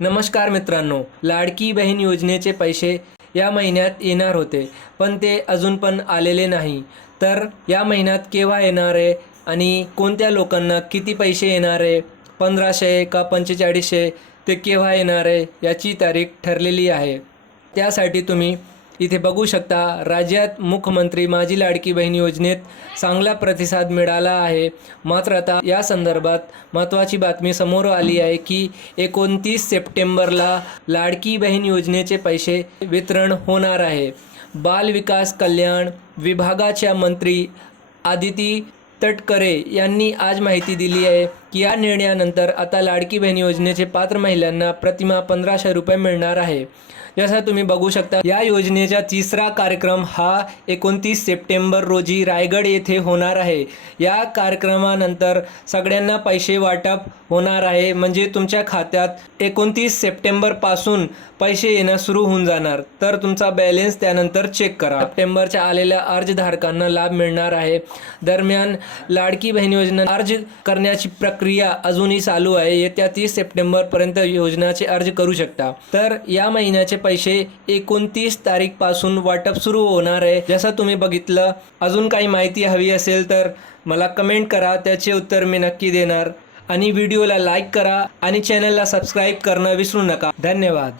नमस्कार मित्रांनो, लाडकी बहीण योजनेचे पैसे या महिन्यात येणार होते, पण ते अजून पण आलेले नाही. तर या महिन्यात केव्हा येणार आहे आणि कोणत्या लोकांना किती पैसे येणार आहे, 1500 का 4500, ते केव्हा येणार आहे याची तारीख ठरलेली आहे. त्यासाठी तुम्ही इथे बघू शकता, राज्यात मुख्यमंत्री माझी लाडकी बहीण योजनेत चांगला प्रतिसाद मिळाला आहे. मात्र आता या संदर्भात महत्त्वाची बातमी समोर आली आहे की 29 सप्टेंबरला लाडकी बहीण योजनेचे पैसे वितरण होणार आहे. बाल विकास कल्याण विभागाच्या मंत्री आदिती तटकरे यांनी आज माहिती दिली आहे की या निर्णयानंतर आता लाडकी बहीण योजनेचे पात्र महिलांना प्रतिमा 1500 रुपये मिळणार आहे. जसं तुम्ही बघू शकता, या योजनेचा तिसरा कार्यक्रम हा 29 सप्टेंबर रोजी रायगड येथे होणार आहे. या कार्यक्रमानंतर सगळ्यांना पैसे वाटप होणार आहे. म्हणजे तुमच्या खात्यात 29 सप्टेंबरपासून पैसे येणं सुरू होऊन जाणार. तर तुमचा बॅलेन्स त्यानंतर चेक करा. सप्टेंबरच्या आलेल्या अर्जधारकांना लाभ मिळणार आहे. दरम्यान लाडकी बहीण योजना अर्ज करण्याची प्रक्रिया अजूनही चालू आहे. येत्या 30 सप्टेंबरपर्यंत योजनेचे अर्ज करू शकता. तर या महिन्याचे पैसे 29 तारीखपासून वाटप सुरू होणार आहे. जसं तुम्ही बघितलं, अजून काही माहिती हवी असेल तर मला कमेंट करा, त्याचे उत्तर मी नक्की देणार. आणि व्हिडिओला लाईक करा आणि चॅनलला सबस्क्राईब करणं विसरू नका. धन्यवाद.